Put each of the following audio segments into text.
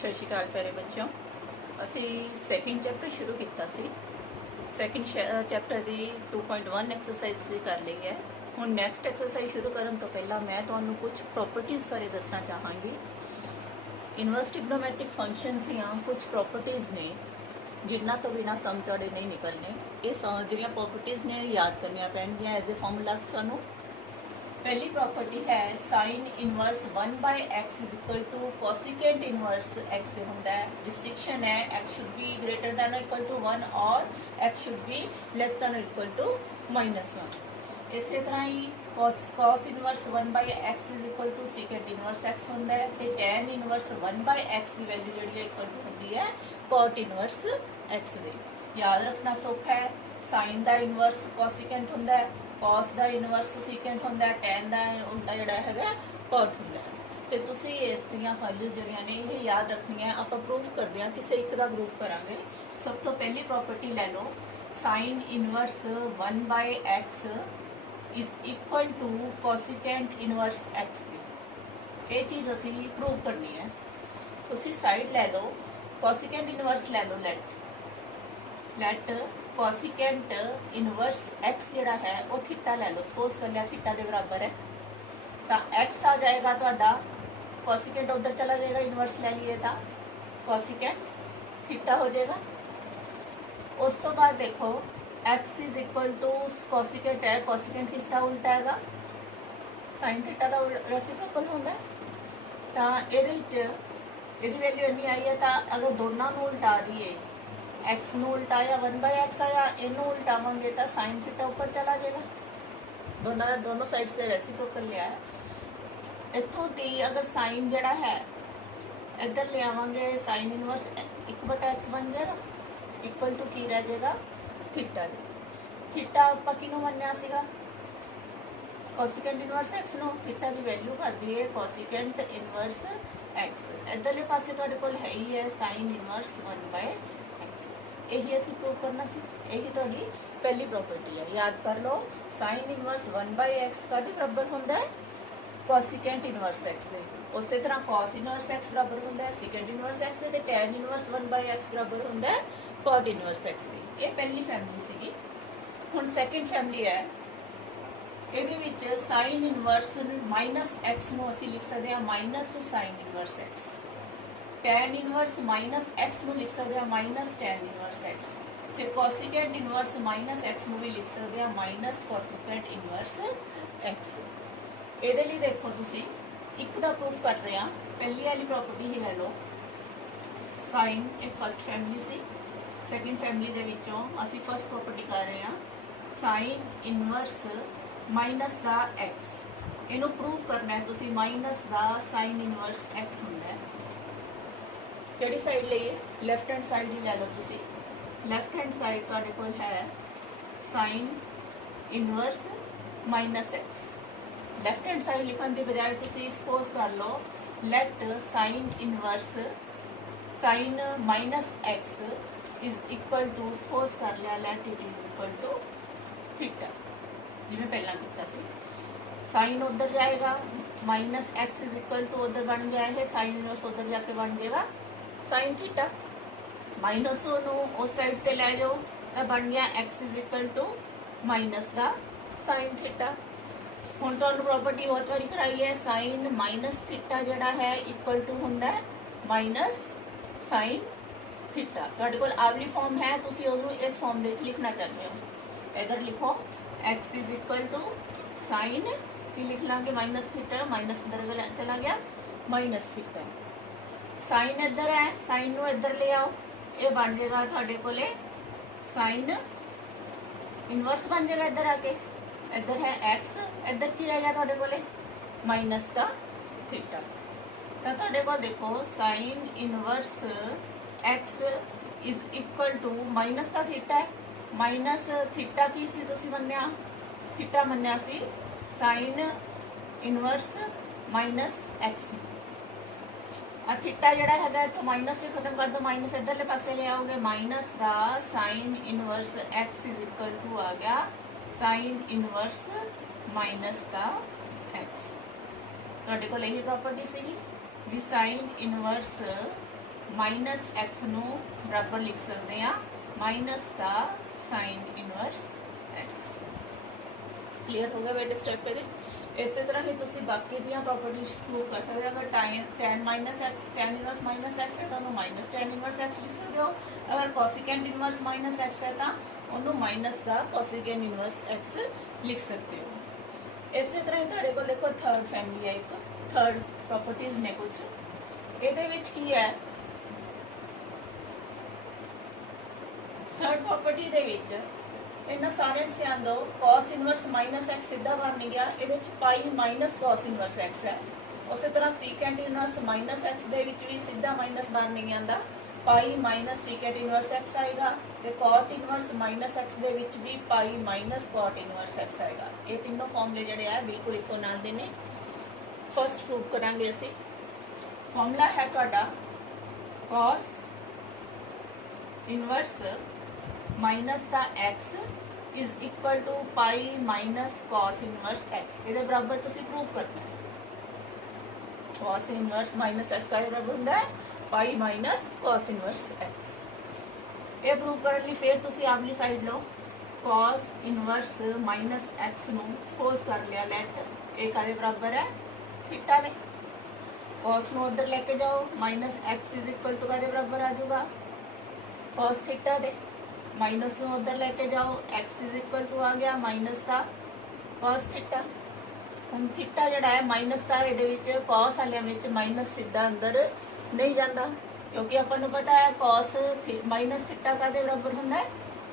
सत श्री अकाल प्यारे बच्चों। असी सैकेंड चैप्टर शुरू किया सी। सैकेंड चैप्टर की 2.1 एक्सरसाइज कर ली है। हुण नैक्सट एक्सरसाइज शुरू करने तो पहला मैं तुहानूं कुछ प्रॉपर्टीज़ बारे दसना चाहांगी। इनवर्स ट्रिग्नोमैट्रिक फंक्शनस दियां कुछ प्रॉपर्टीज़ ने जिन्हां तो बिना सम तुहाडे नहीं निकलने। ये जिहड़ियां प्रॉपर्टीज़ ने याद करनियां पैणगीआं एज ए फॉर्मूला सानूं। पहली प्रॉपर्टी है sine inverse 1/x is equal to cosecant inverse x दे हुंदा है। रिस्ट्रिक्शन है x should be greater than और इक्वल टू 1 और x should be less than और इक्वल टू -1। इस तरह ही cos inverse 1/x is equal to secant inverse x हुंदा है ते tan इनवर्स 1/x की वैल्यू जिहड़ी इक्वल टू हुंदी है cot इनवर्स x दे। याद रखना सौखा है। साइन दा इनवर्स कोसिकेंट हुंदा है, कॉस दा इनवर्स सीकेंट हुंदा है, टैन दा उल्टा जिहड़ा हैगा कॉट हुंदा है। ते तुसीं इस दियां वैल्यूज़ जिहड़ियां ने ये याद रखनियां। आपां प्रूफ करदे हां, किसे एक दा प्रूफ करांगे। सब तो पहली प्रॉपर्टी लै लो, sine inverse 1/x is equal to cosecant inverse x दी। ये चीज़ असीं प्रूव करनी है। तुसीं साइड लै लो, कोसिकेंट इनवर्स लै लो, लेट कोसिकेंट इनवर्स x जिहड़ा है वो थीटा लै लो। सपोज कर लिया थीटा के बराबर है तो x आ जाएगा तुहाडा, कोसिकेंट उधर चला जाएगा, इनवर्स ले लिए तो कोसिकेंट थीटा हो जाएगा। उस तो बाद देखो x is equal to cosecant है, कोसिकेंट किसका उल्टा है, साइन थीटा का रेसिप्रोकल होंगे। तो ये वैल्यू इन्नी आई है तो अगर दोनों को उल्टा दिए, एक्स नू उल्टाया 1/x आया, इनू उल्टावांगे तो साइन थीटा ऊपर चला जाएगा। दोनों साइड से रेसिप्रोकल लिया है। इत्थों दी अगर साइन जड़ा है इधर ले आवांगे, साइन इनवर्स 1/x बन जाएगा, इक्वल टू की रह जाएगा थीटा। थीटा आपां किनू मन्निया सीगा, कोसिकेंट इनवर्स x नो। थीटा की वैल्यू कर दी है कोसिकेंट इनवर्स x। इधरले पासे तुहाडे कोल है ही है साइन इनवर्स 1/x। यही असीं प्रूव करना सी। यही तुहाडी पहली प्रॉपर्टी है, याद कर लो। साइन इनवर्स 1/x का बराबर होंदा है कोसिकेंट इनवर्स x दे। उस तरह कॉस इनवर्स x बराबर होंदा है सीकेंट इनवर्स x दे, ते टैन इनवर्स 1/x बराबर होंदा है कॉट इनवर्स x दे। ये पहली फैमिली सीगी। हुण सैकेंड फैमिली है, ਇਹਦੇ ਵਿੱਚ साइन इनवर्स -x ਨੂੰ ਅਸੀਂ ਲਿਖ ਸਕਦੇ ਹਾਂ minus sign inverse x। Tan inverse -x ਨੂੰ ਲਿਖ ਸਕਦੇ ਹਾਂ माइनस टैन इनवर्स x। ਤੇ कोसिकेंट इनवर्स -x ਨੂੰ ਵੀ ਲਿਖ ਸਕਦੇ ਹਾਂ माइनस कोसिकेंट इनवर्स x। ਇਹਦੇ ਲਈ ਦੇਖੋ ਤੁਸੀਂ ਇੱਕ ਦਾ ਪ੍ਰੂਫ ਕਰ ਰਹੇ ਹਾਂ। ਪਹਿਲੀ ਵਾਲੀ ਪ੍ਰੋਪਰਟੀ ਹੀ ਲੈ ਲਓ, साइन ਇਹ फर्स्ट फैमिली ਸੀ। सैकेंड फैमिली ਦੇ ਵਿੱਚੋਂ ਅਸੀਂ फर्स्ट प्रॉपर्टी कर रहे हैं साइन इनवर्स माइनस का x। इनू प्रूव करना है तुसी, माइनस का साइन इनवर्स x होंदा है। केड़ी साइड लईए, लैफ्ट हैंड साइड ही ले लो तुसी। लैफ्ट हैंड साइड तुहाडे कोल है sine inverse -x। Left hand side लिखण की बजाय तुसी सपोज कर लो, let sine inverse sine -x is equal to, suppose कर लिया let it is equal to theta, जिवें पहला किया सी। साइन उधर जाएगा, -x इज इक्वल टू उधर बन गया है साइन इनवर्स, उधर जाके बन जाएगा साइन थीटा। माइनस उस साइड पे ले जाओ तो बन गया x is equal to minus का साइन थीटा। हुण तुहानूं प्रॉपर्टी बहुत बारी कराई है, साइन माइनस थीटा जिहड़ा है इक्वल टू हुंदा है माइनस साइन थीटा। तुहाडे कोल आवली फॉर्म है, तुसीं उहनूं इस फॉर्म दे विच लिखना चाहते हो। इधर लिखो x is equal to sine की लिख लांगे माइनस थीटा, माइनस इधर चला गया माइनस थीटा। साइन इधर है, साइन नू इधर ले आओ, ये बन जाएगा तुहाडे कोले साइन इनवर्स बन जाएगा इधर आके। इधर है x, इधर की रह गया तुहाडे कोले माइनस का थीटा। तो तुहाडे कोल देखो sine inverse x is equal to minus का थीटा है, माइनस थीटा की सी तुसीं मन्निया, थीटा मन्निया सी साइन इनवर्स -x। थीटा जिहड़ा हैगा इत्थों माइनस भी खत्म कर दो, माइनस इधरले पासे ले आओगे, माइनस का sine inverse x is equal to आ गया साइन इनवर्स माइनस का x। तुहाडे कोल यही प्रॉपर्टी सी भी साइन इनवर्स माइनस एक्स नू बराबर लिख सकते हैं minus the sine inverse x. Clear हो गया बेटे स्टेप पे। इस तरह ही तुसी बाकी दियां प्रॉपर्टीज प्रूव कर सकते हो। अगर tan minus x tan inverse minus x है तो माइनस tan इनवर्स एक्स लिख सकते हो। अगर कोसिकेंट इनवर्स माइनस एक्स है तो उन्होंने minus the cosecant inverse x लिख सकते हो। इस तरह ही तुहाडे कोल देखो थर्ड फैमिली है, एक थर्ड प्रॉपर्टीज ने कुछ ਇਹਦੇ ਵਿੱਚ ਕੀ ਹੈ। थर्ड प्रॉपर्टी ਦੇ ਵਿੱਚ ਇਹਨਾਂ ਸਾਰੇ ਧਿਆਨ ਦਿਓ cos ਇਨਵਰਸ ਮਾਈਨਸ x ਸਿੱਧਾ ਬਣ ਨਹੀਂ ਗਿਆ, ਇਹਦੇ ਵਿੱਚ ਪਾਈ ਮਾਈਨਸ cos ਇਨਵਰਸ x ਹੈ। ਉਸੇ ਤਰ੍ਹਾਂ secant ਇਨਵਰਸ ਮਾਈਨਸ x ਦੇ ਵਿੱਚ ਵੀ ਸਿੱਧਾ ਮਾਈਨਸ ਬਣ ਨਹੀਂ ਆਂਦਾ, ਪਾਈ ਮਾਈਨਸ secant ਇਨਵਰਸ x ਆਏਗਾ ਤੇ cot ਇਨਵਰਸ ਮਾਈਨਸ x ਦੇ ਵਿੱਚ ਵੀ ਪਾਈ ਮਾਈਨਸ cot ਇਨਵਰਸ x ਆਏਗਾ। ਇਹ ਤਿੰਨੋਂ ਫਾਰਮੂਲੇ ਜਿਹੜੇ ਆ ਬਿਲਕੁਲ ਇੱਕੋ ਨਾਲ ਦੇ ਨੇ। ਫਸਟ ਪ੍ਰੂਵ ਕਰਾਂਗੇ ਅਸੀਂ। ਫਾਰਮੂਲਾ ਹੈ ਤੁਹਾਡਾ cos इनवर्स माइनस का x is equal to pi minus cos inverse x। ये बराबर तुसी प्रूव करना है। cos इनवर्स माइनस x का बराबर होता है पाई माइनस cos इनवर्स x। ये प्रूव करने लिए फिर तुसी आगली साइड लो cos इनवर्स माइनस x नू सपोज कर लिया लेट ए का बराबर है थीटा ने। cos ਨੂੰ उधर लेके जाओ minus x is equal to का बराबर आ जाऊगा cos थीटा दे, माइनस ਨੂੰ उधर लेके जाओ x इज इक्वल टू आ गया माइनस का cos थीटा। ਹੁਣ थीटा ਜਿਹੜਾ ਹੈ ਮਾਈਨਸ ਦਾ ਇਹਦੇ ਵਿੱਚ cos ਵਾਲਿਆਂ ਵਿੱਚ ਮਾਈਨਸ ਸਿੱਧਾ ਅੰਦਰ ਨਹੀਂ ਜਾਂਦਾ ਕਿਉਂਕਿ ਆਪਾਂ ਨੂੰ ਪਤਾ ਹੈ cos ਮਾਈਨਸ ਥੀਟਾ ਕਾਦੇ ਬਰਾਬਰ ਹੁੰਦਾ ਹੈ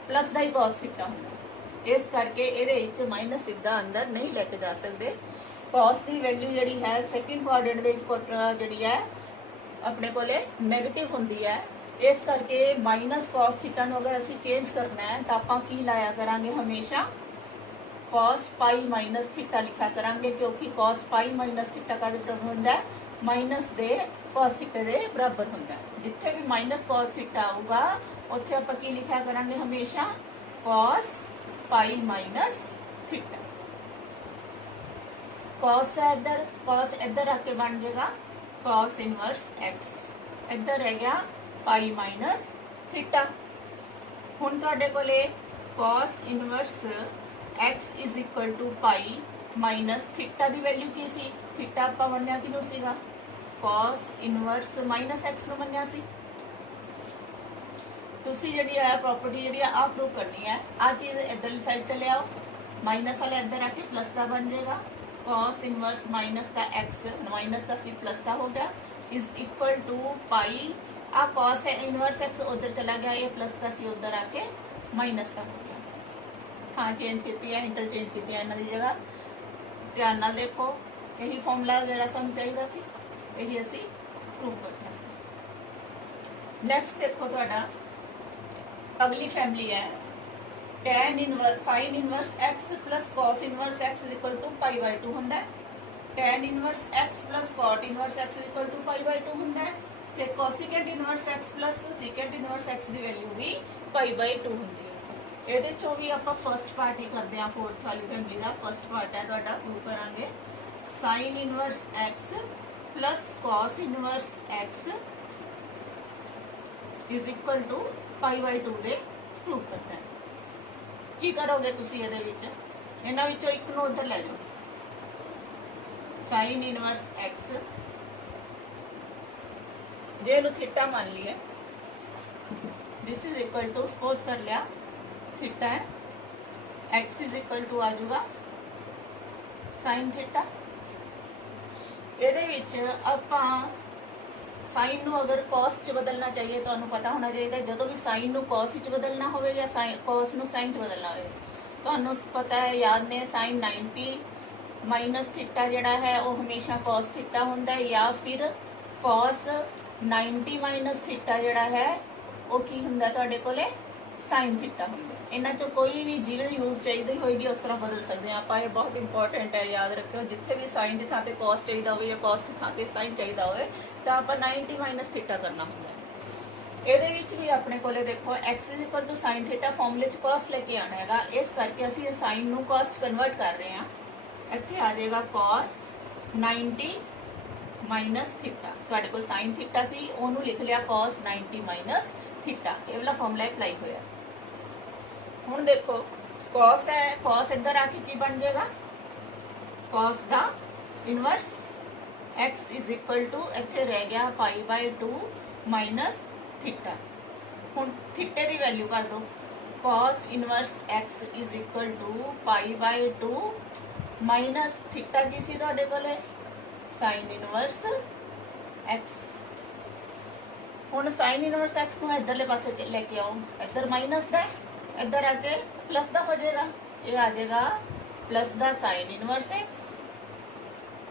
ਪਲੱਸ ਦਾ ਹੀ cos ਥੀਟਾ ਹੁੰਦਾ। ਇਸ ਕਰਕੇ ਇਹਦੇ ਵਿੱਚ ਮਾਈਨਸ ਸਿੱਧਾ ਅੰਦਰ ਨਹੀਂ ਲੈ ਕੇ ਜਾ ਸਕਦੇ। cos ਦੀ ਵੈਲਿਊ ਜਿਹੜੀ ਹੈ ਸੈਕਿੰਡ ਕੁਆਡਰੈਂਟ ਵਿੱਚ ਜਿਹੜੀ ਹੈ ਆਪਣੇ ਕੋਲੇ ਨੈਗੇਟਿਵ ਹੁੰਦੀ ਹੈ। ਇਸ ਕਰਕੇ ਮਾਈਨਸ cos ਥੀਟਾ ਨੂੰ ਅਗਰ ਅਸੀਂ ਚੇਂਜ ਕਰਨਾ ਹੈ ਤਾਂ ਆਪਾਂ ਕੀ ਲਾਇਆ ਕਰਾਂਗੇ ਹਮੇਸ਼ਾ cos ਪਾਈ ਮਾਈਨਸ ਥੀਟਾ ਲਿਖਿਆ ਕਰਾਂਗੇ ਕਿਉਂਕਿ cos ਪਾਈ ਮਾਈਨਸ ਥੀਟਾ ਕਾਦੇ ਬਰਾਬਰ ਹੁੰਦਾ ਹੈ ਮਾਈਨਸ ਦੇ cos ਥੀਟਾ ਦੇ ਬਰਾਬਰ ਹੁੰਦਾ ਹੈ। ਜਿੱਥੇ ਵੀ ਮਾਈਨਸ cos ਥੀਟਾ ਆਊਗਾ ਉੱਥੇ ਆਪਾਂ ਕੀ ਲਿਖਿਆ ਕਰਾਂਗੇ ਹਮੇਸ਼ਾ cos ਪਾਈ ਮਾਈਨਸ ਥੀਟਾ। cos है इधर, cos इधर आके बन जाएगा cos इनवर्स x, इधर रह गया पाई माइनस थीटा। हुण तुहाडे कोले cos inverse x is equal to pi minus theta दी वैल्यू की सी, थीटा आपां मन्निया किनू सीगा cos इनवर्स माइनस x नू मन्निया सी। तुसी जिहड़ी है प्रॉपर्टी जिहड़ी आ प्रूव करनी है, आ चीज़ इधरली साइड ते ले आओ, माइनस वाले इधर आके प्लस का बन जाएगा cos इनवर्स माइनस का x माइनस का सी प्लस का हो गया इज इक्वल टू पाई आ cos है इनवर्स x उधर चला गया ये प्लस का सी उधर आके माइनस का हो गया। हाँ चेंज की है इंटरचेंज की है इन्होंने जगह ध्यान नाल देखो यही फॉर्मूला जो सानू चाहिए सी यही असी प्रूव करना सी। नैक्सट देखो तुहाडा अगली फैमिली है tan inverse sin inverse x plus cos inverse x is equal to pi by 2 होंदा है। tan inverse x plus cot inverse x is equal to pi by 2 होंदा है ते cosecant inverse x plus secant inverse x दी value भी pi by 2 होंदी है। ਇਹਦੇ ਚੋਂ ਵੀ ਆਪਾਂ ਫਸਟ ਪਾਰਟ ਹੀ ਕਰਦੇ ਆਂ फोर्थ वाली फैमिली ਦਾ फर्स्ट पार्ट है ਤੁਹਾਡਾ प्रूव करांगे sin inverse x plus cos inverse x is equal to pi by 2 ਦੇ प्रूव करना है। की करोगे तुसी ਇਹਦੇ ਵਿੱਚ ਇਹਨਾਂ ਵਿੱਚੋਂ ਇੱਕ ਨੂੰ ਉਧਰ ਲੈ ਜਾਓ sin इनवर्स x जे नु थीटा मान लिया this is equal to suppose कर लिया थीटा है x इज इक्वल टू आ जाऊगा sin थीटा। ਇਹਦੇ ਵਿੱਚ ਆਪਾਂ साइन ਨੂੰ अगर cos च बदलना चाहिए तो पता होना चाहिए जो भी साइन ਨੂੰ cos च बदलना होवे या cos ਨੂੰ sin च बदलना होवे तो पता है याद ने sin 90 माइनस थीटा जिहड़ा है वो हमेशा cos थीटा होंदा है या फिर cos 90 माइनस थीटा जिहड़ा है वो की हुंदा तुहाडे कोले sin थीटा होंदा। इन्हां चों कोई भी जिवें यूज चाहिए होएगी उस तरह बदल सकते हैं आप। ये बहुत इंपॉर्टेंट है याद रखियो जिथे भी साइन की थां ते cos चाहिए हो या cos की थां ते sin चाहिए होए तो आप 90 माइनस थीटा करना होंदा है। ਇਹਦੇ ਵਿੱਚ भी अपने कोले देखो x is equal to sin theta फॉर्मूले च cos लेके आना हैगा इस करके ਅਸੀਂ ਇਹ sin ਨੂੰ cos च कन्वर्ट कर रहे हैं। ਇੱਥੇ आ जाएगा cos 90 माइनस थीटा। ਤੁਹਾਡੇ ਕੋਲ sin थीटा ਸੀ, ਉਹਨੂੰ ਲਿਖ ਲਿਆ cos 90 माइनस थीटा। ਇਹ ਵਾਲਾ ਫਾਰਮੂਲਾ ਅਪਲਾਈ ਹੋਇਆ। ਹੁਣ ਦੇਖੋ cos ਹੈ, cos ਇੱਧਰ ਆ ਕੇ ਕੀ ਬਣ ਜਾਏਗਾ, cos ਦਾ inverse x is equal to ਇੱਥੇ ਰਹਿ ਗਿਆ π/2 माइनस थीटा। ਹੁਣ थीटे ਦੀ ਵੈਲਿਊ ਕਰ ਦੋ, cos inverse x is equal to π/2 minus theta ਕੀ ਸੀ ਤੁਹਾਡੇ ਕੋਲੇ, sin इनवर्स x। ਹੁਣ sin इनवर्स x ਨੂੰ ਇਧਰਲੇ ਪਾਸੇ ਲੈ ਕੇ ਆਓ, ਇੱਧਰ ਮਾਈਨਸ ਦਾ ਇੱਧਰ ਆ ਕੇ ਪਲੱਸ ਦਾ ਹੋ ਜਾਏਗਾ, ਇਹ ਆ ਜਾਏਗਾ प्लस ਦਾ sin इनवर्स x।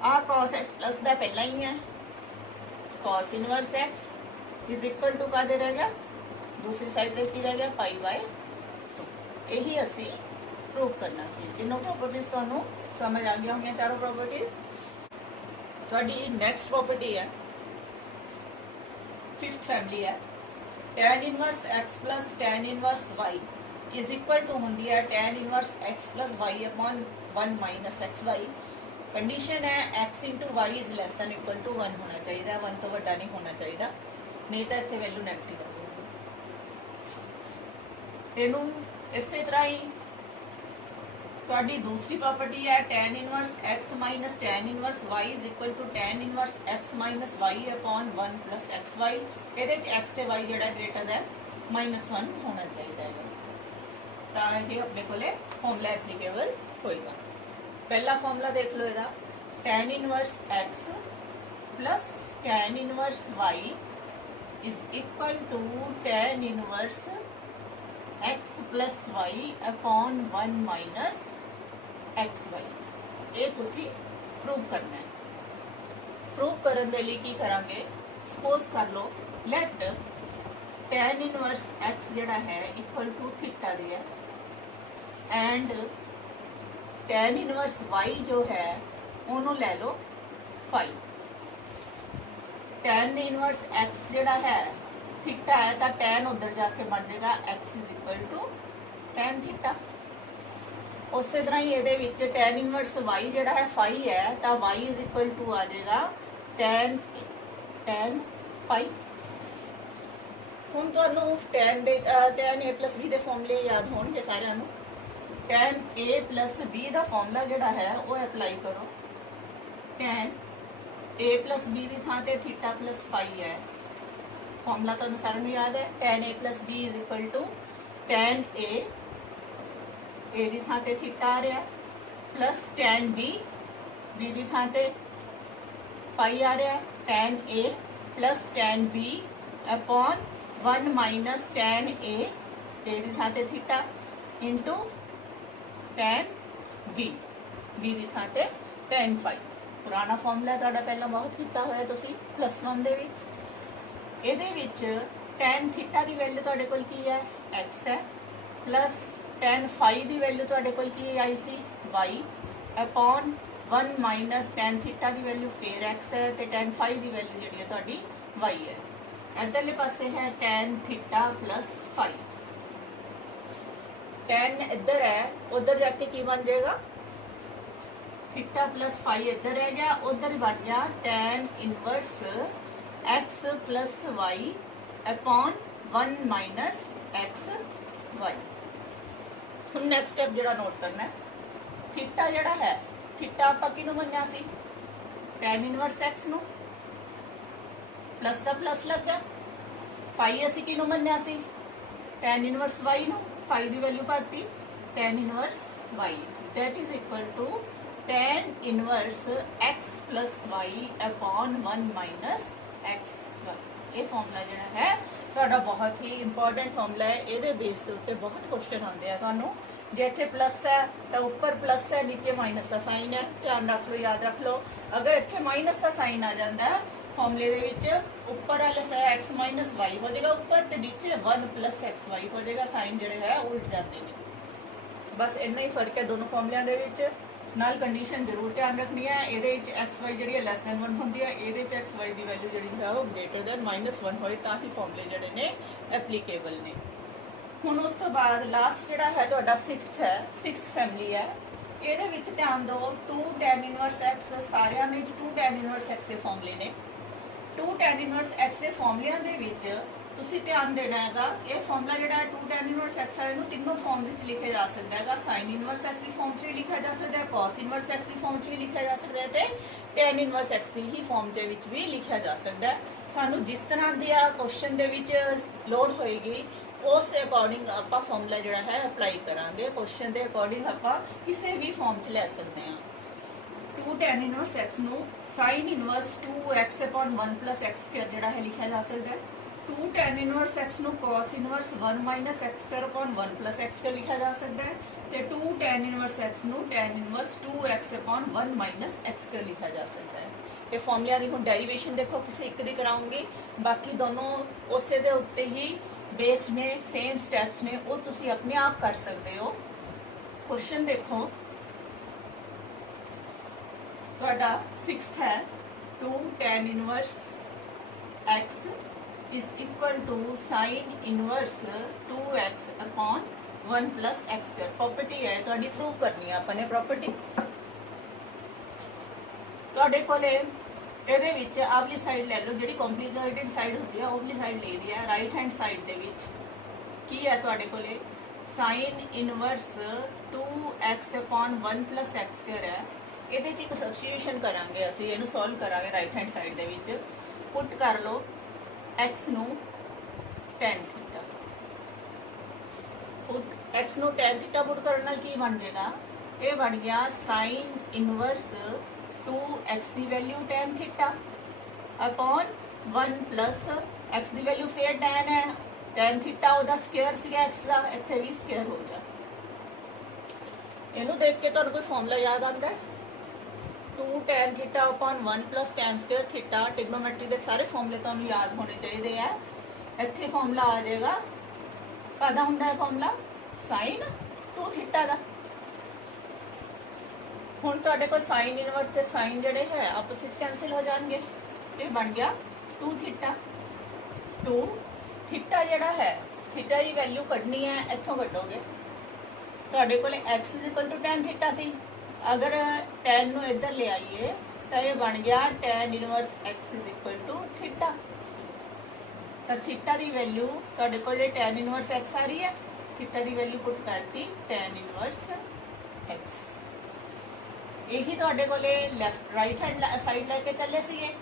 आ cos x प्लस ਦਾ ਪਹਿਲਾਂ ਹੀ ਹੈ, cos inverse x is equal to ਕਾਦੇ ਰਹਿ ਗਿਆ, दूसरी साइड ਤੇ ਕੀ ਰਹਿ ਗਿਆ π/2। यही ਅਸੀਂ प्रूव करना ਸੀ। तीनों प्रॉपर्टीज ਤੁਹਾਨੂੰ समझ आ गई होंगी, चारों प्रॉपर्टीज। ਤੁਹਾਡੀ नेक्स्ट प्रॉपर्टी है फिफ्थ फैमिली है, tan inverse x plus tan inverse y is equal to होंगी है tan inverse x plus y upon 1 minus xy। Condition है x into y is less than equal to 1 होना चाहिए, 1 तो वड्डा नहीं होना चाहिए, नहीं तो इत्थे वैल्यू नैगेटिव आएगी। इनू इसे तरह ही तुहाडी दूसरी प्रॉपर्टी है tan inverse x minus tan inverse y is equal to tan inverse x minus y upon 1 plus xy। इहदे च x ते y जिहड़ा ग्रेटर दैन -1 होना चाहिए है, तां ये अपने कोले फॉर्मूला एप्लीकेबल होएगा। पहला फॉर्मूला देख लो इहदा, tan inverse x plus tan inverse y is equal to tan inverse x plus y upon 1 minus xy। ये तुसी प्रूव करना है। प्रूव करने के लिए की करांगे, सपोज कर लो लेट tan इनवर्स x जिहड़ा है इक्वल टू थीटा दी है एंड tan इनवर्स y जो है उन्हों ले lo fi. tan inverse x जिहड़ा है थीटा है तो tan उधर जाके बन जाएगा x is equal to tan theta. उस तरह ही ये tan इनवर्स y जिहड़ा है फाई है तो y इज इक्वल टू आ जाएगा tan फाई। हुण तुहानूं tan a प्लस b दे फॉर्मूले याद होणगे सारिआं नूं। tan a प्लस b का फॉर्मूला जिहड़ा है वो अप्लाई करो, tan a प्लस b की थां ते थीटा प्लस फाई है। फॉर्मूला तुहानूं सारिआं नूं याद है, tan a plus b is equal to tan a की थां ते थीटा आ रहा है प्लस tan b की थां ते फाई आ रहा है, tan a plus tan b upon 1 minus tan a की थां ते थीटा इंटू tan b की थां ते tan फाई। पुराना फॉर्मूला तुहाडा पहला बहुत कीता होया तुसी +1 दे विच। इहदे विच tan थीटा की वैल्यू तुहाडे कोल की है x है प्लस tan फाई की वैल्यू तुहाडे कोल की आई सी y upon 1 minus tan theta की वैल्यू फिर x है ते tan फाई की वैल्यू जिहड़ी है तुहाडी y है। इधरले पासे है tan theta plus phi, tan इधर है उधर जाके की बन जाएगा थीटा प्लस फाई इधर रह गया, उधर बन गया tan inverse x plus y upon 1 minus x y. हम नेक्स्ट स्टेप जो नोट करना है, थीटा जड़ा है थीटा आप कि मनिया सी tan इनवर्स x नू प्लस का प्लस लग गया, फाई असी कि मनिया सी tan इनवर्स y नू, फाई की वैल्यू भरती tan inverse y that is equal to tan inverse x plus y upon 1 minus x y. ये फॉर्मूला जो है ਤੁਹਾਡਾ बहुत ही इंपॉर्टेंट फॉर्मूला है, ये बेस के उत्ते बहुत क्वेश्चन आते हैं ਤੁਹਾਨੂੰ। जे इत्थे प्लस है तो ऊपर प्लस है नीचे माइनस का साइन है, ध्यान रख लो याद रख लो। अगर इत्थे माइनस का साइन आ जाता है फॉर्मूले दे विच ऊपर वाला एक्स माइनस वाई हो जाएगा ऊपर, तो नीचे 1 प्लस एक्स वाई हो जाएगा, साइन जोड़े है उल्ट जाते हैं। बस इन्ना ही फर्क है दोनों फॉर्मूलिਆਂ ਦੇ ਵਿੱਚ। नाल कंडीशन जरूर ध्यान रखनी है, ये एक्स वाई जी लैस दैन 1 होंगी है, ये एक्स वाई की वैल्यू जी है वो ग्रेटर दैन -1 होए तो ही फॉर्मूले जोड़े ने एप्लीकेबल ने। हुण उस तो बाद लास्ट जोड़ा है तो 6th है, 6th फैमिली है ਇਹਦੇ ਵਿੱਚ ਧਿਆਨ ਦਿਓ 2 tan ਇਨਵਰਸ x ਸਾਰਿਆਂ ਦੇ ਵਿੱਚ 2 tan ਇਨਵਰਸ x ਦੇ ਫਾਰਮੂਲੇ ਨੇ। 2 tan ਇਨਵਰਸ x ਦੇ ਫਾਰਮੂਲਿਆਂ ਦੇ ਵਿੱਚ ਤੁਸੀਂ ਧਿਆਨ ਦੇਣਾ ਹੈਗਾ ਇਹ ਫਾਰਮੂਲਾ ਜਿਹੜਾ 2 tan ਇਨਵਰਸ x ਵਾਲੇ ਨੂੰ ਤਿੰਨੋਂ ਫਾਰਮਸ ਵਿੱਚ ਲਿਖਿਆ ਜਾ ਸਕਦਾ ਹੈਗਾ। sin ਇਨਵਰਸ x ਦੀ ਫਾਰਮ 'ਚ ਵੀ ਲਿਖਿਆ ਜਾ ਸਕਦਾ ਹੈ, cos ਇਨਵਰਸ x ਦੀ ਫਾਰਮ 'ਚ ਵੀ ਲਿਖਿਆ ਜਾ ਸਕਦਾ ਹੈ ਤੇ tan ਇਨਵਰਸ x ਦੀ ਹੀ ਫਾਰਮ ਦੇ ਵਿੱਚ ਵੀ ਲਿਖਿਆ ਜਾ ਸਕਦਾ ਹੈ। ਸਾਨੂੰ ਜਿਸ ਤਰ੍ਹਾਂ ਦੀ ਆ ਕੁਐਸਚਨ ਦੇ ਵਿੱਚ ਲੋੜ ਹੋਏਗੀ ਉਸ ਅਕੋਰਡਿੰਗ ਆਪਾਂ ਫਾਰਮੂਲਾ ਜਿਹੜਾ ਹੈ ਅਪਲਾਈ ਕਰਾਂਗੇ। ਕੁਐਸਚਨ ਦੇ ਅਕੋਰਡਿੰਗ ਆਪਾਂ ਕਿਸੇ ਵੀ ਫਾਰਮ 'ਚ ਲੈ ਸਕਦੇ ਹਾਂ। 2 tan ਇਨਵਰਸ x ਨੂੰ sin inverse 2x upon 1 plus x square ਜਿਹੜਾ ਹੈ ਲਿਖਿਆ ਜਾ ਸਕਦਾ ਹੈ। 2 tan ਇਨਵਰਸ x ਨੂੰ cos inverse 1 minus x square upon 1 plus x square ਲਿਖਿਆ ਜਾ ਸਕਦਾ ਹੈ ਤੇ 2 tan ਇਨਵਰਸ x ਨੂੰ tan inverse 2x upon 1 minus x square ਲਿਖਿਆ ਜਾ ਸਕਦਾ ਹੈ। ਇਹ ਫਾਰਮੂਲਿਆਂ ਦੀ ਹੁਣ ਡੈਰੀਵੇਸ਼ਨ ਦੇਖੋ ਕਿਸੇ ਇੱਕ ਦੀ ਕਰਾਉਂਗੇ, ਬਾਕੀ ਦੋਨੋਂ ਉਸੇ ਦੇ ਉੱਤੇ ਹੀ ਬੇਸਡ ਨੇ, ਸੇਮ ਸਟੈਪਸ ਨੇ, ਉਹ ਤੁਸੀਂ ਆਪਣੇ ਆਪ ਕਰ ਸਕਦੇ ਹੋ। ਕੁਐਸਚਨ ਦੇਖੋ ਤੁਹਾਡਾ 6th ਹੈ 2 tan inverse x is equal to sin inverse 2x upon 1 plus x square। Property है ਤੁਹਾਡੀ ਪ੍ਰੂਵ ਕਰਨੀ ਹੈ ਆਪਾਂ ਨੇ ਪ੍ਰॉपर्टी। ਤੁਹਾਡੇ ਕੋਲੇ ਇਹਦੇ ਵਿੱਚ ਆਵਲੀ ਸਾਈਡ ਲੈ ਲਓ, ਜਿਹੜੀ ਕੰਪਲੀਕੇਟਡ ਸਾਈਡ ਹੁੰਦੀ ਹੈ ਉਹਲੀ ਸਾਈਡ ਲਈ ਦੀ ਹੈ। ਰਾਈਟ ਹੈਂਡ ਸਾਈਡ ਦੇ ਵਿੱਚ ਕੀ ਹੈ ਤੁਹਾਡੇ ਕੋਲੇ sin inverse 2x upon 1 plus x square ਹੈ। ਇਹਦੇ 'ਚ ਇੱਕ ਸਬਸਟੀਟਿਊਸ਼ਨ ਕਰਾਂਗੇ ਅਸੀਂ, ਇਹਨੂੰ ਸੋਲਵ ਕਰਾਂਗੇ ਰਾਈਟ ਹੈਂਡ ਸਾਈਡ ਦੇ ਵਿੱਚ। ਪੁੱਟ ਕਰ ਲਓ x ਨੂੰ tan थीटा, x ਨੂੰ tan थीटा पुट ਕਰਨ ਨਾਲ ਕੀ ਬਣ ਜਾਏਗਾ, ਇਹ ਬਣ ਗਿਆ sin ਇਨਵਰਸ 2x ਦੀ value tan theta upon 1 plus x ਦੀ ਵੈਲਿਊ ਫੇਰ tan ਹੈ, tan थीटा ਉਹਦਾ ਸਕੁਅਰ ਸੀਗਾ x ਦਾ, ਇੱਥੇ ਵੀ ਸਕੁਅਰ ਹੋ ਗਿਆ। ਇਹਨੂੰ ਦੇਖ ਕੇ ਤੁਹਾਨੂੰ ਕੋਈ ਫਾਰਮੂਲਾ ਯਾਦ ਆਉਂਦਾ ਹੈ? 2 tan theta upon 1 plus tan square theta trigonometry ਦੇ ਸਾਰੇ ਫਾਰਮੂਲੇ ਤੁਹਾਨੂੰ ਯਾਦ ਹੋਣੇ ਚਾਹੀਦੇ ਆ। ਇੱਥੇ ਫਾਰਮੂਲਾ ਆ ਜਾਏਗਾ, ਕਾਹਦਾ ਹੁੰਦਾ ਹੈ ਫਾਰਮੂਲਾ sin 2 थीटा ਦਾ। ਹੁਣ ਤੁਹਾਡੇ ਕੋਲ sin ਇਨਵਰਸ ਤੇ sin ਜਿਹੜੇ ਹੈ ਆਪਸ ਵਿੱਚ ਕੈਨਸਲ ਹੋ ਜਾਣਗੇ, ਇਹ ਬਣ ਗਿਆ 2 थीटा। 2 थीटा ਜਿਹੜਾ ਹੈ थीटा ਦੀ ਵੈਲਿਊ ਕੱਢਣੀ ਹੈ, ਇੱਥੋਂ ਕੱਢੋਗੇ। ਤੁਹਾਡੇ ਕੋਲ x tan थीटा ਸੀ, अगर tan ਨੂੰ ਇੱਧਰ ਲੈ ਆਈਏ ਤਾਂ ਇਹ ਬਣ ਗਿਆ tan ਇਨਵਰਸ x थीटा। ਤਾਂ थीटा ਦੀ ਵੈਲਿਊ ਤੁਹਾਡੇ ਕੋਲ tan ਇਨਵਰਸ x ਆ ਰਹੀ ਹੈ, थीटा ਦੀ ਵੈਲਿਊ ਪੁੱਟ ਕਰਤੀ tan ਇਨਵਰਸ x। ਇਹੀ ਤੁਹਾਡੇ ਕੋਲੇ ਲੈਫਟ ਰਾਈਟ ਹੈਂਡ ਸਾਈਡ ਲੈ ਕੇ ਚੱਲੇ ਸੀਗੇ।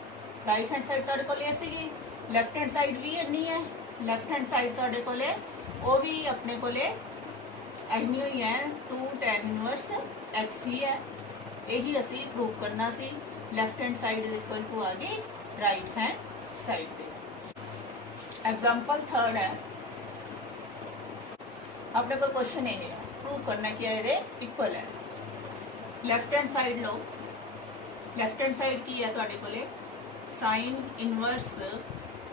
ਰਾਈਟ ਹੈਂਡ ਸਾਈਡ ਤੁਹਾਡੇ ਕੋਲੇ ਸੀਗੀ, ਲੈਫਟ ਹੈਂਡ ਸਾਈਡ ਵੀ ਇੰਨੀ ਹੈ। ਲੈਫਟ ਹੈਂਡ ਸਾਈਡ ਤੁਹਾਡੇ ਕੋਲੇ ਉਹ ਵੀ ਆਪਣੇ ਕੋਲੇ ਇੰਨੀ ਹੋਈ ਹੈ 2 tan ਇਨਵਰਸ x ਹੀ ਹੈ। ਇਹੀ ਅਸੀਂ ਪ੍ਰੂਵ ਕਰਨਾ ਸੀ। Left hand side is equal to आ गई राइट हैंड साइड पे। एग्जाम्पल थर्ड है, अपने को क्वेश्चन ये है प्रूव करना कि ये इक्वल है। लैफ्ट हैंड साइड लो, लैफ्ट हैंड साइड की है तुहाडे कोले sine inverse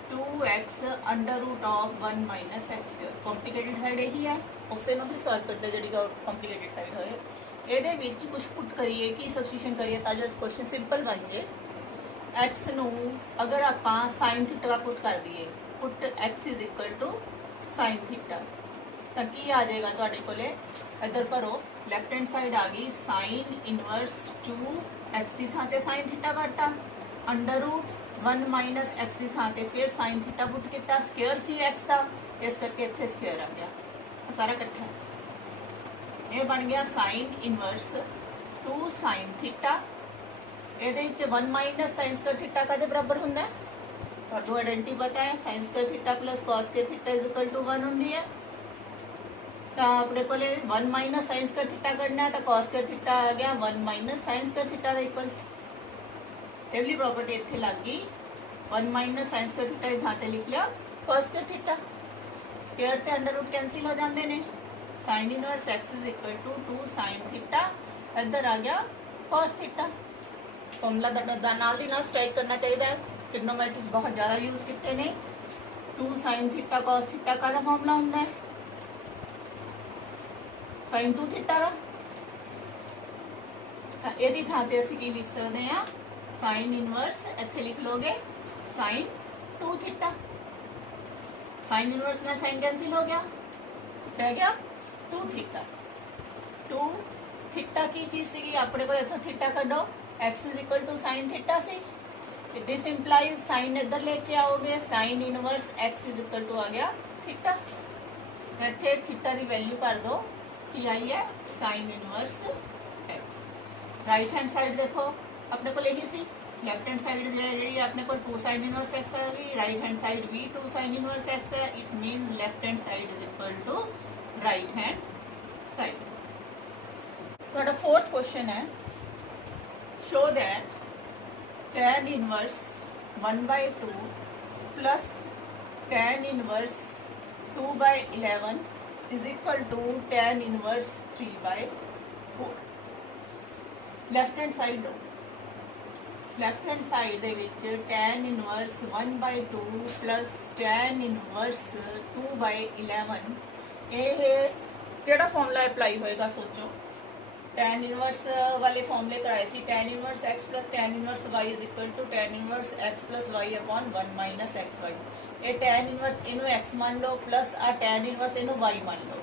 2x under root of 1 minus x square. Complicated side यही है, उससे भी सॉल्व करते जी कॉम्प्लीकेटेड साइड होए। ਇਹਦੇ ਵਿੱਚ ਕੁਝ ਪੁੱਟ ਕਰੀਏ ਕਿ ਸਬਸਟੀਟਿਊਸ਼ਨ ਕਰੀਏ ਤਾਂ ਜੋ ਕੁਐਸਚਨ ਸਿੰਪਲ ਬਣ ਜੇ। x ਨੂੰ ਅਗਰ ਆਪਾਂ sin ਥੀਟਾ ਦਾ ਪੁੱਟ ਕਰ ਦਈਏ, put x is equal to sin theta, ਤਾਂ ਕੀ ਆ ਜਾਏਗਾ ਤੁਹਾਡੇ ਕੋਲੇ, ਇੱਧਰ ਭਰੋ। ਲੈਫਟ ਹੈਂਡ ਸਾਈਡ ਆ ਗਈ sin ਇਨਵਰਸ 2x ਦੀ ਥਾਂ ਤੇ sin ਥੀਟਾ ਵਰਤਾ, ਅੰਡਰ ਰੂਟ 1 ਮਾਈਨਸ x ਦੀ ਥਾਂ ਤੇ ਫਿਰ sin ਥੀਟਾ ਪੁੱਟ ਕੀਤਾ, ਸਕੁਅਰ ਸੀ x ਦਾ, ਇਸ ਕਰਕੇ ਇੱਥੇ ਸਕੁਅਰ ਆ ਗਿਆ, ਸਾਰਾ ਇਕੱਠਾ। ਇਹ ਬਣ ਗਿਆ साइन इनवर्स 2 sin थीटा। ਇਹਦੇ ਵਿੱਚ 1 माइनस sin स्क्वायर थीटा ਕਾਦੇ ਬਰਾਬਰ ਹੁੰਦਾ ਹੈ, ਤੁਹਾਨੂੰ ਆਇਡੈਂਟੀ ਪਤਾ ਹੈ, sin square theta plus cos square theta is equal to 1 ਹੁੰਦੀ ਹੈ। ਤਾਂ ਆਪਣੇ ਕੋਲੇ 1 माइनस sin स्क्वायर थीटा ਕੱਢਣਾ ਹੈ ਤਾਂ cos स्क्वायर थीटा ਆ ਗਿਆ 1 माइनस sin स्क्वायर थीटा ਦਾ ਇਕੁਅਲ। ਇਹ ਵਾਲੀ ਪ੍ਰੋਪਰਟੀ ਇੱਥੇ ਲੱਗ ਗਈ, 1 माइनस sin स्क्वायर थीटा ਦੀ ਥਾਂ ਤੇ ਲਿਖ ਲਿਆ cos स्क्वायर थीटा। ਸਕੁਅਰ ਤੇ ਅੰਡਰ ਰੂਟ ਕੈਂਸਲ ਹੋ ਜਾਂਦੇ ਨੇ, sine inverse x is equal to 2 sin theta, इधर आ गया cos थीटा। फॉर्मूला नाल दी नाल स्ट्राइक करना चाहिए है, ट्रिग्नोमेट्री बहुत ज़्यादा यूज किए ने। 2 sin थीटा cos थीटा का फॉर्मूला होंगे sin 2 थीटा का। यदि थां ते असीं की लिख सकते हैं sin इनवर्स, इत्थे लिख लोगे sin 2 थीटा। sin इनवर्स में sin कैंसिल हो गया, रह गया 2 थीटा। 2 थीटा की चीज सी अपने को इथों थीटा कढो x is equal to sine theta सी दिस इंप्लाइज साइन इधर लेके आओगे sine inverse x is equal to आ गया थीटा इतने थीटा की वैल्यू कर दो कि आई है sine inverse x right hand side देखो अपने को यही सी लेफ्ट हैंड साइड जी अपने को 2 साइन इनवर्स x आ गई राइट हैंड साइड भी 2 साइन इनवर्स x है it means left hand side is equal to right hand side थोड़ा फोर्थ क्वेश्चन है show that tan inverse 1/2 plus tan inverse 2/11 is equal to tan inverse 3/4 left hand side लो left hand side ਦੇ ਵਿੱਚ tan inverse 1/2 plus tan inverse 2/11 ਇਹ ਕਿਹੜਾ formula apply ਹੋਏਗਾ ਸੋਚੋ tan inverse ਵਾਲੇ ਫਾਰਮੂਲੇ ਕਰਾਏ ਸੀ tan inverse x tan inverse y tan inverse x y 1 xy ਇਹ tan ਇਨਵਰਸ ਇਹਨੂੰ x ਮੰਨ ਲਓ ਪਲਸ ਆ tan ਇਨਵਰਸ ਇਹਨੂੰ y ਮੰਨ ਲਓ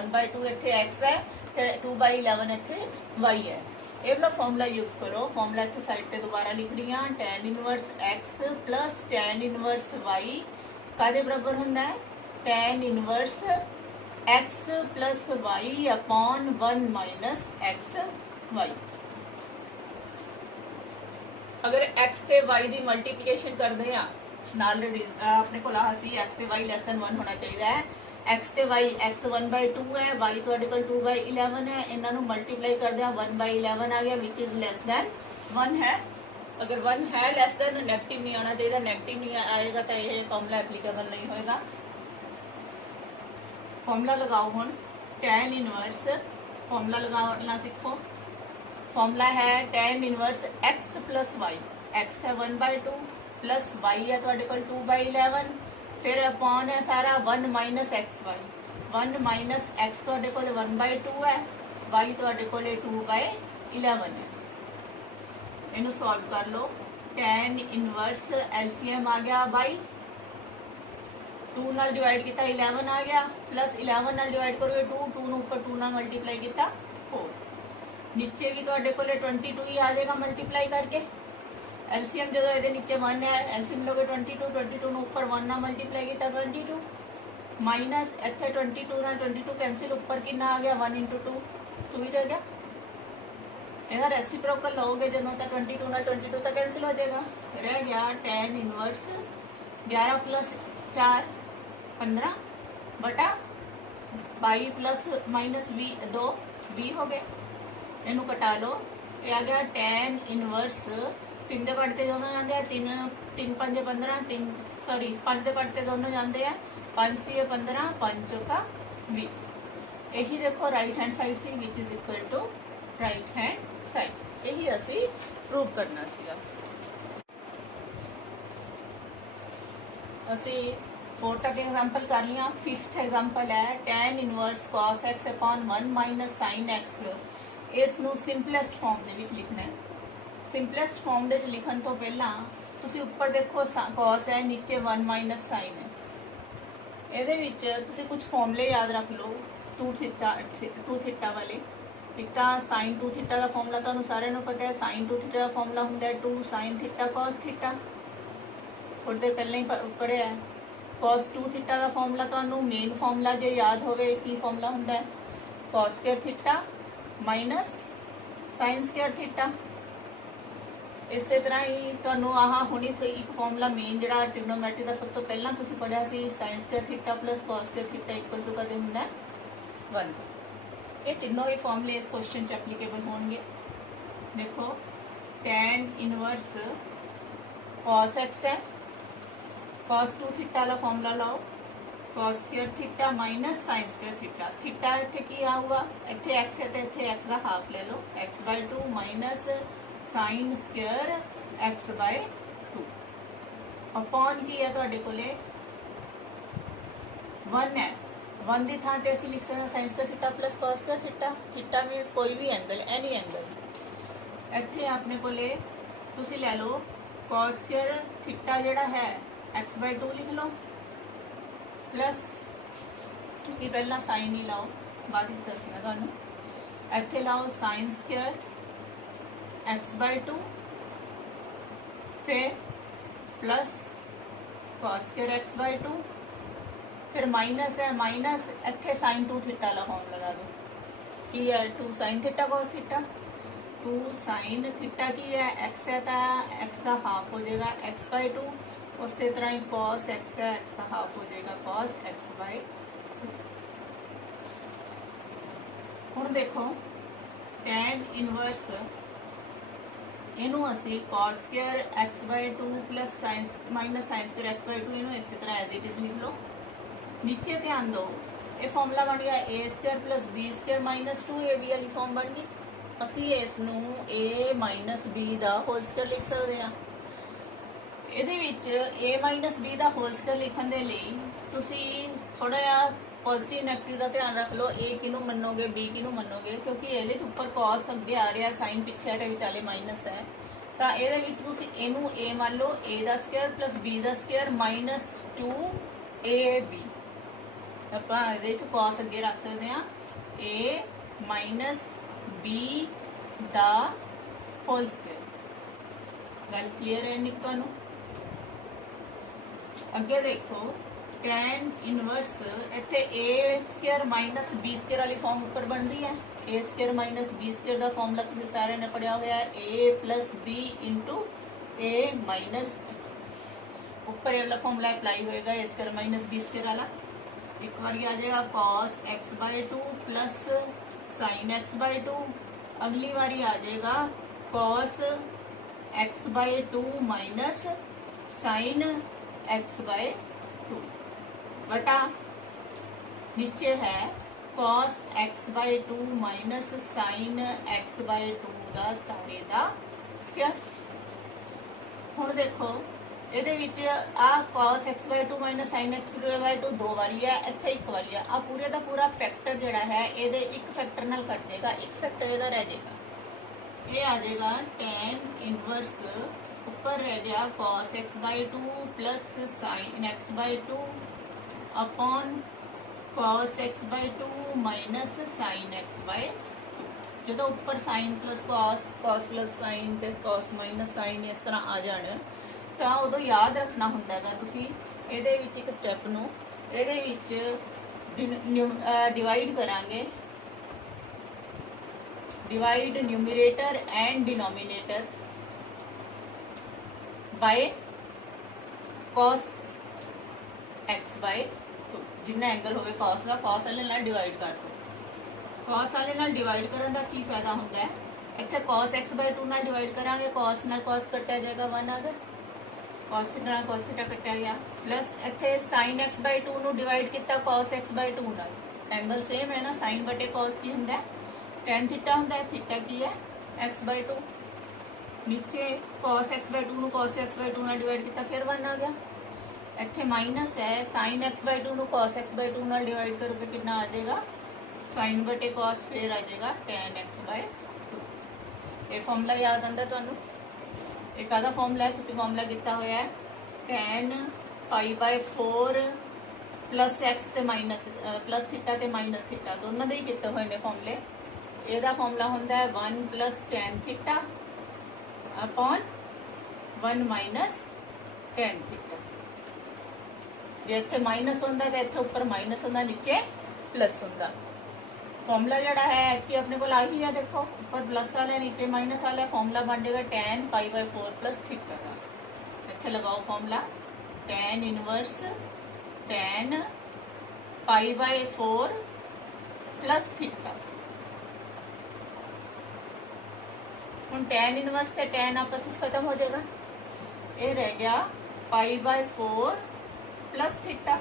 1/2 ਇੱਥੇ x ਹੈ ਤੇ 2/11 ਇੱਥੇ y ਹੈ ਇਹ ਵਾਲਾ ਫਾਰਮੂਲਾ ਯੂਜ਼ ਕਰੋ ਫਾਰਮੂਲਾ ਇੱਥੇ ਸਾਈਡ ਤੇ ਦੁਬਾਰਾ ਲਿਖ ਰਹੀ ਹਾਂ tan inverse x plus tan inverse y ਕਾਦੇ ਬਰਾਬਰ ਹੁੰਦਾ ਹੈ tan inverse x plus y upon 1 minus x y अगर x ਤੇ y ਦੀ ਮਲਟੀਪਲੀਕੇਸ਼ਨ ਕਰਦੇ ਆ ਨਾਲ ਆਪਣੇ ਕੋਲ ਆ ਸੀ x ਤੇ y ਲੈਸ ਦੈਨ 1 ਹੋਣਾ ਚਾਹੀਦਾ ਹੈ x ਤੇ y x 1/2 ਹੈ y ਤੁਹਾਡੇ ਕੋਲ 2/11 ਹੈ ਇਹਨਾਂ ਨੂੰ ਮਲਟੀਪਲਾਈ ਕਰਦੇ ਆ 1/11 ਆ ਗਿਆ which is less than 1 है अगर 1 है less than नेगेटिव नहीं आना चाहिए नेगेटिव नहीं आएगा तो ये फॉर्मूला एप्लीकेबल नहीं होएगा फॉर्मूला लगाओ हुन tan इनवर्स फॉर्मूला लगाना सीखो फॉर्मूला है tan inverse x plus y x है 1/2 प्लस y है ਤੁਹਾਡੇ ਕੋਲ 2/11 फिर अपॉन है सारा 1 minus x y 1 minus x ਤੁਹਾਡੇ ਕੋਲ 1/2 है y ਤੁਹਾਡੇ ਕੋਲ 2/11 है ਇਹਨੂੰ ਸੋਲਵ ਕਰ ਲਓ tan इनवर्स एलसीएम आ गया बाई 2 ਨਾਲ डिवाइड किया 11 आ गया प्लस 11 ਨਾਲ डिवाइड करोगे 2 ਨੂੰ ਉੱਪਰ 2 ਨਾਲ मल्टीप्लाई किया 4 नीचे भी ਤੁਹਾਡੇ ਕੋਲ 22 ही आ जाएगा मल्टीप्लाई करके एलसीएम जो ये नीचे 1 है एलसीएम लोगे 22 ਨੂੰ ਉੱਪਰ 1 ਨਾਲ मल्टीप्लाई किया 22 माइनस ਇੱਥੇ 22 ਨਾਲ 22 कैंसिल ऊपर कितना आ गया 1 × 2 2 ही रह गया ਇਹਦਾ ਰੈਸਿਪਰੋਕਲ ਲਓਗੇ ਜਦੋਂ ਤੱਕ 22 ਨਾਲ 22 ਤੱਕ ਕੈਂਸਿਲ ਹੋ ਜਾਏਗਾ ਰਹਿ ਗਿਆ tan ਇਨਵਰਸ 11 प्लस 4 15 बटा 22 प्लस माइनस 2 20 हो गए ਇਹਨੂੰ ਕਟਾ ਲਓ ਇਹ ਆ ਗਿਆ tan ਇਨਵਰਸ 3 ਦੇ ਪੜਤੇ ਦੋਨੋਂ ਜਾਂਦੇ ਆ 3 5 15 3 सॉरी 5 ਦੇ ਪੜਤੇ ਦੋਨੋਂ ਜਾਂਦੇ ਆ 5 3 15 5 ਚੌਕਾ 20 ਇਹੀ ਦੇਖੋ ਰਾਈਟ ਹੈਂਡ ਸਾਈਡ ਸੀ ਵਿਚ is equal to right hand side ਇਹੀ ਅਸੀਂ ਪ੍ਰੂਵ ਕਰਨਾ ਸੀਗਾ ਅਸੀਂ 4 तक एग्जाम्पल कर लिया 5th एग्जाम्पल है tan inverse cos x upon 1 minus sin x इस नू सिंपलेस्ट फॉर्म दे विच लिखना है सिंपलेस्ट फॉर्म दे विच लिखण तो पहला तुसी ऊपर देखो cos है नीचे 1 माइनस sin है ਇਹਦੇ ਵਿੱਚ ਤੁਸੀਂ ਕੁਝ ਫਾਰਮੂਲੇ ਯਾਦ ਰੱਖ ਲਓ 2 ਥੀਟਾ ਵਾਲੇ ਇੱਕ ਤਾਂ sin 2 ਥੀਟਾ ਦਾ ਫਾਰਮੂਲਾ ਤੁਹਾਨੂੰ ਸਾਰਿਆਂ ਨੂੰ ਪਤਾ ਹੈ sin 2 ਥੀਟਾ ਦਾ ਫਾਰਮੂਲਾ ਹੁੰਦਾ ਹੈ 2 sin ਥੀਟਾ cos ਥੀਟਾ ਥੋੜੀ ਦੇਰ ਪਹਿਲਾਂ ਹੀ ਪੜਿਆ ਹੈ cos 2 ਥੀਟਾ ਦਾ ਫਾਰਮੂਲਾ ਤੁਹਾਨੂੰ ਮੇਨ ਫਾਰਮੂਲਾ ਜੇ ਯਾਦ ਹੋਵੇ ਕੀ ਫਾਰਮੂਲਾ ਹੁੰਦਾ ਹੈ cos square theta minus sin square theta ਇਸੇ ਤਰ੍ਹਾਂ ਹੀ ਤੁਹਾਨੂੰ ਆਹ ਹੁਣੀ ਇੱਕ ਫਾਰਮੂਲਾ ਮੇਨ ਜਿਹੜਾ ਟ੍ਰਿਗਨੋਮੈਟਰੀ ਦਾ ਸਭ ਤੋਂ ਪਹਿਲਾਂ ਤੁਸੀਂ ਪੜਿਆ ਸੀ sin square theta plus cos square theta equal to ਕਦੇ ਹੁੰਦਾ 1 ਇਹ ਤਿੰਨੋਂ ਹੀ ਫਾਰਮੂਲੇ ਇਸ ਕੁਐਸਚਨ 'ਚ ਐਪਲੀਕੇਬਲ ਹੋਣਗੇ ਦੇਖੋ tan ਇਨਵਰਸ cos x है cos 2 थीटा वाला फॉर्मूला लाओ cos square theta minus sin square theta theta इत्थे की आ हुआ इत्थे x है ते इत्थे x दा हाफ ले लो x/2 minus sin square x/2 upon की है तुहाडे कोले 1 है 1 दी थां ते असीं लिख सकते sin square theta plus cos square theta theta means कोई भी एंगल एनी एंगल इत्थे अपने कोले तुसीं ले लो cos स्क्वायर थीटा जिहड़ा है x/2 लिख लो प्लस तुसीं पहला साइन ही लाओ बाद विच दस्सना तुहानूं ਇੱਥੇ ਲਾਓ ਸਾइन स्क्वायर x/2 फिर प्लस cos स्क्वायर x/2 फिर माइनस है माइनस इत्थे sin 2 थीटा लगाउन लगा दो की है 2 sin theta cos theta 2 sin theta की है x है तो x का हाफ हो जाएगा x/2 उस तरह ही cos x है x का हाफ हो जाएगा cos x/2। हुण देखो tan इनवर्स इनू असी cos square x/2 plus sin minus sin square x/2 इनू इस तरह एज इट इज लिख लो। नीचे ध्यान दो ये फॉर्मूला बन गया a square plus b square minus 2ab वाली फॉर्म बन गई। असी इसनू a माइनस बी दा होल स्क्वायर लिख सकते हैं। ਇਹਦੇ ਵਿੱਚ a माइनस b ਦਾ ਹੋਲ ਸਕੁਅਰ ਲਿਖਣ ਦੇ ਲਈ ਤੁਸੀਂ ਥੋੜਾ ਜਿਹਾ ਪੋਜ਼ਿਟਿਵ ਨੈਗੇਟਿਵ ਦਾ ਧਿਆਨ ਰੱਖ ਲਓ। a ਕਿਹਨੂੰ ਮੰਨੋਗੇ b ਕਿਹਨੂੰ ਮੰਨੋਗੇ ਕਿਉਂਕਿ ਇਹਦੇ ਚ ਉੱਪਰ cos ਅੱਗੇ ਆ ਰਿਹਾ ਸਾਈਨ ਪਿੱਛੇ ਆ ਰਿਹਾ ਵਿਚਾਲੇ ਮਾਈਨਸ ਹੈ ਤਾਂ ਇਹਦੇ ਵਿੱਚ ਤੁਸੀਂ ਇਹਨੂੰ a ਮੰਨ ਲਓ a the square plus b the square minus 2ab ਆਪਾਂ ਇਹਦੇ ਚ cos ਅੱਗੇ ਰੱਖ ਸਕਦੇ ਹਾਂ a ਮਾਈਨਸ b ਦਾ ਹੋਲ ਸਕੁਅਰ। ਗੱਲ ਕਲੀਅਰ ਹੈ ਨਿਕ ਤੁਹਾਨੂੰ? ਅੱਗੇ ਦੇਖੋ tan इनवर्स ਇੱਥੇ a square minus b square ਵਾਲੀ ਫਾਰਮ ਉੱਪਰ ਬਣਦੀ ਹੈ। a square minus b square the formula ਤੁਸੀਂ ਸਾਰਿਆਂ ਨੇ ਪੜਿਆ ਹੋਇਆ ਹੈ a plus b into a minus ਉੱਪਰ ਇਹ ਵਾਲਾ ਫਾਰਮੂਲਾ ਅਪਲਾਈ ਹੋਏਗਾ a square minus b square ਵਾਲਾ। ਇੱਕ ਵਾਰੀ ਆ ਜਾਏਗਾ cos x/2 plus sin x/2। अगली बारी आ जाएगा cos x/2 minus sin x/2 बटा नीचे है cos x/2 minus sin x/2 ਦਾ ਸਾਰੇ ਦਾ ਸਕੁਅਰ। ਹੁਣ ਦੇਖੋ ਇਹਦੇ ਵਿੱਚ ਆ cos x/2 minus sin x/2 ਦੋ ਵਾਰੀ ਹੈ ਇੱਥੇ ਇੱਕ ਵਾਰੀ ਹੈ। ਆ ਪੂਰੇ ਦਾ ਪੂਰਾ ਫੈਕਟਰ ਜਿਹੜਾ ਹੈ ਇਹਦੇ ਇੱਕ ਫੈਕਟਰ ਨਾਲ ਕੱਟ ਜਾਏਗਾ ਇੱਕ ਫੈਕਟਰ ਇਹਦਾ ਰਹਿ ਜਾਏਗਾ। ये आ जाएगा tan इनवर्स ऊपर रह गया cos x/2 plus sin x/2 upon cos x/2 minus sin x/2। जो ऊपर sin plus cos plus sin ते cos माइनस sin इस तरह आ जाने तो उदों याद रखना हुंदा है तुसी इहदे विच एक स्टैप नूं इहदे विच डिवाइड करांगे divide numerator and denominator by cos x/2 Jinnah angle होवे cos का cos वाले नाल डिवाइड कर दो। cos वाले नाल डिवाइड करन दा की फायदा हुंदा है इत्थे cos x/2 नाल डिवाइड करांगे cos नाल cos कट्टिया जाएगा 1 आ गया cos थीटा नाल cos थीटा कट्टिया गया प्लस इत्थे sin x/2 नूं डिवाइड किया cos x/2 नाल एंगल सेम है ना sin बटे cos की हुंदा है tan थीटा होंदा है थीटा की है x/2 नीचे cos x/2 ਨੂੰ cos x/2 ਨਾਲ ਡਿਵਾਈਡ ਕੀਤਾ ਫਿਰ 1 ਆ ਗਿਆ। ਇੱਥੇ ਮਾਈਨਸ ਹੈ sin x/2 ਨੂੰ cos x/2 ਨਾਲ ਡਿਵਾਈਡ ਕਰੋਗੇ ਕਿੰਨਾ ਆ ਜਾਏਗਾ sin ਬਟੇ cos ਫਿਰ ਆ ਜਾਏਗਾ tan x/2। ਇਹ ਫਾਰਮੂਲਾ ਯਾਦ ਆਂਦਾ ਤੁਹਾਨੂੰ? ਇੱਕ ਆਦਾ ਫਾਰਮੂਲਾ ਹੈ ਤੁਸੀਂ ਫਾਰਮੂਲਾ ਕੀਤਾ ਹੋਇਆ ਹੈ tan π/4 प्लस x ਤੇ माइनस प्लस थीटा ਤੇ माइनस थीटा ਦੋਨਾਂ ਦੇ ਹੀ ਕੀਤੇ ਹੋਏ ਨੇ ਫਾਰਮੂਲੇ। ਇਹਦਾ ਫਾਰਮੂਲਾ ਹੁੰਦਾ ਹੈ 1 plus tan theta upon 1 minus tan theta. जे इत्थे माइनस होंदा ते इत्थे ऊपर माइनस होंदा नीचे प्लस होंदा। फॉर्मूला जड़ा है कि अपने को आही है देखो ऊपर प्लस वाला नीचे माइनस वाला फॉर्मूला बन जाएगा tan π/4 प्लस थीटा का। इत्थे लगाओ formula tan inverse tan π/4 plus theta. ਹੁਣ tan इनवर्स ਤੇ tan आपस में खत्म हो जाएगा ये रह गया π/4 प्लस थीटा।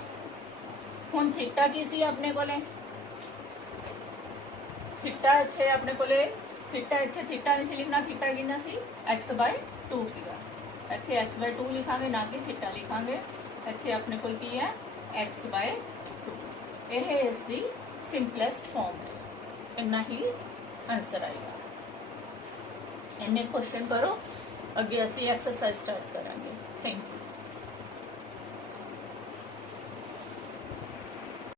ਹੁਣ थीटा की सी अपने कोले थीटा इत्थे अपने कोले थीटा इत्थे थीटा नहीं सी लिखना थीटा कितना सी x/2 सीगा इत्थे x/2 लिखांगे ना कि थीटा लिखांगे। इत्थे अपने कोल की है x/2 यह इसकी सिंपलेस्ट फॉर्म है इन्ना ही आंसर आएगा। इन्ने क्वेश्चन करो अगे असी एक्सरसाइज स्टार्ट करांगे। Thank you.